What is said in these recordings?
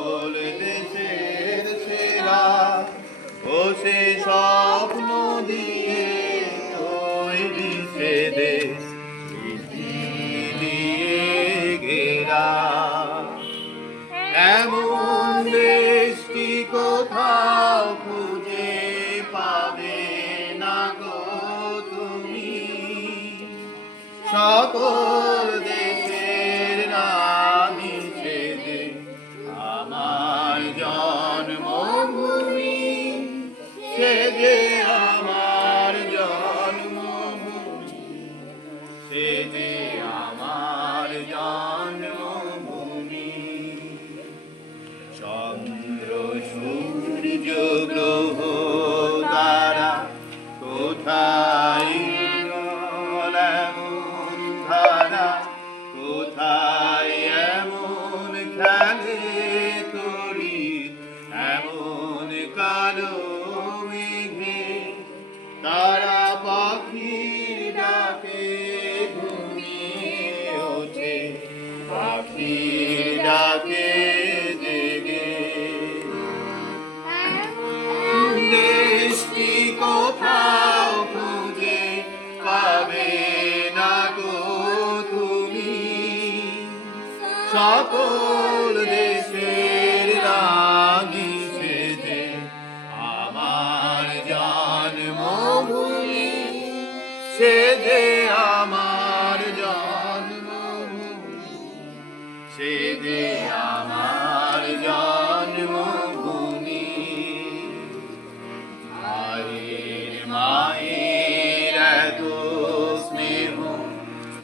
সকল দেশের সেরা ও সে স্বপ্ন দিয়ে তৈরি সে দেশ দিয়ে ঘেরা। এমন দেশটি কোথাও খুঁজে পাবে না গো তুমি। সকল দেশের রানী সে যে আমার জন্মভূমি, সে যে আমার জন্মভূমি, সে যে আমার জন্মভূমি। চন্দ্র সূর্য গ্রহ তারা কোথায় জল এমন ধারা, কোথায় এমন খেলে তরি, এমন কালো মেঘে তারা পাখির ডাকে ঘুমিয়ে ওঠে, পাখির ডাকে জেগে। দেশটি কোথাও খুঁজে পাবে না গো তুমি। সকল দেশের রানী সে যে আমার জন্মভূমি, সে যে আমার জন্মভূমি, সে যে আমার জন্মভূমি। মায়ের মায়ের এত স্নেহ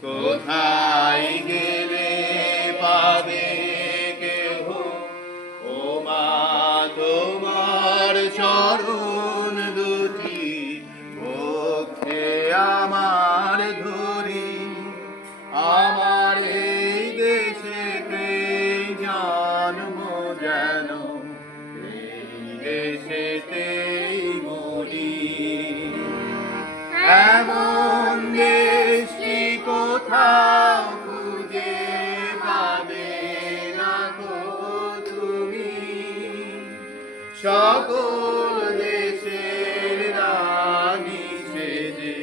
কোথায় গেলে পাবে কেহ, ও মা তোমার চরণ দুটি বক্ষে আমার ধরি। আমার এই দেশেতে জন্ম যেন এই দেশেতেই মরি। এমন দেশটি কোথাও খুঁজে পাবে না গো তুমি। সকল দেশের রানী সে যে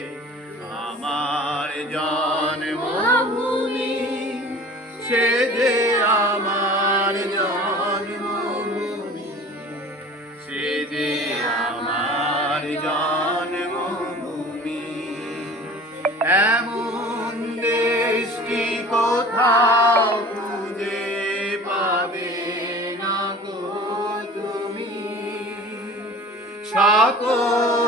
আমার জন্মভূমি, সে যে আমার জন্মভূমি, সে যে আমার জন্মভূমি। এমন দেশটি কোথাও খুঁজে পাবে না গো তুমি। সকল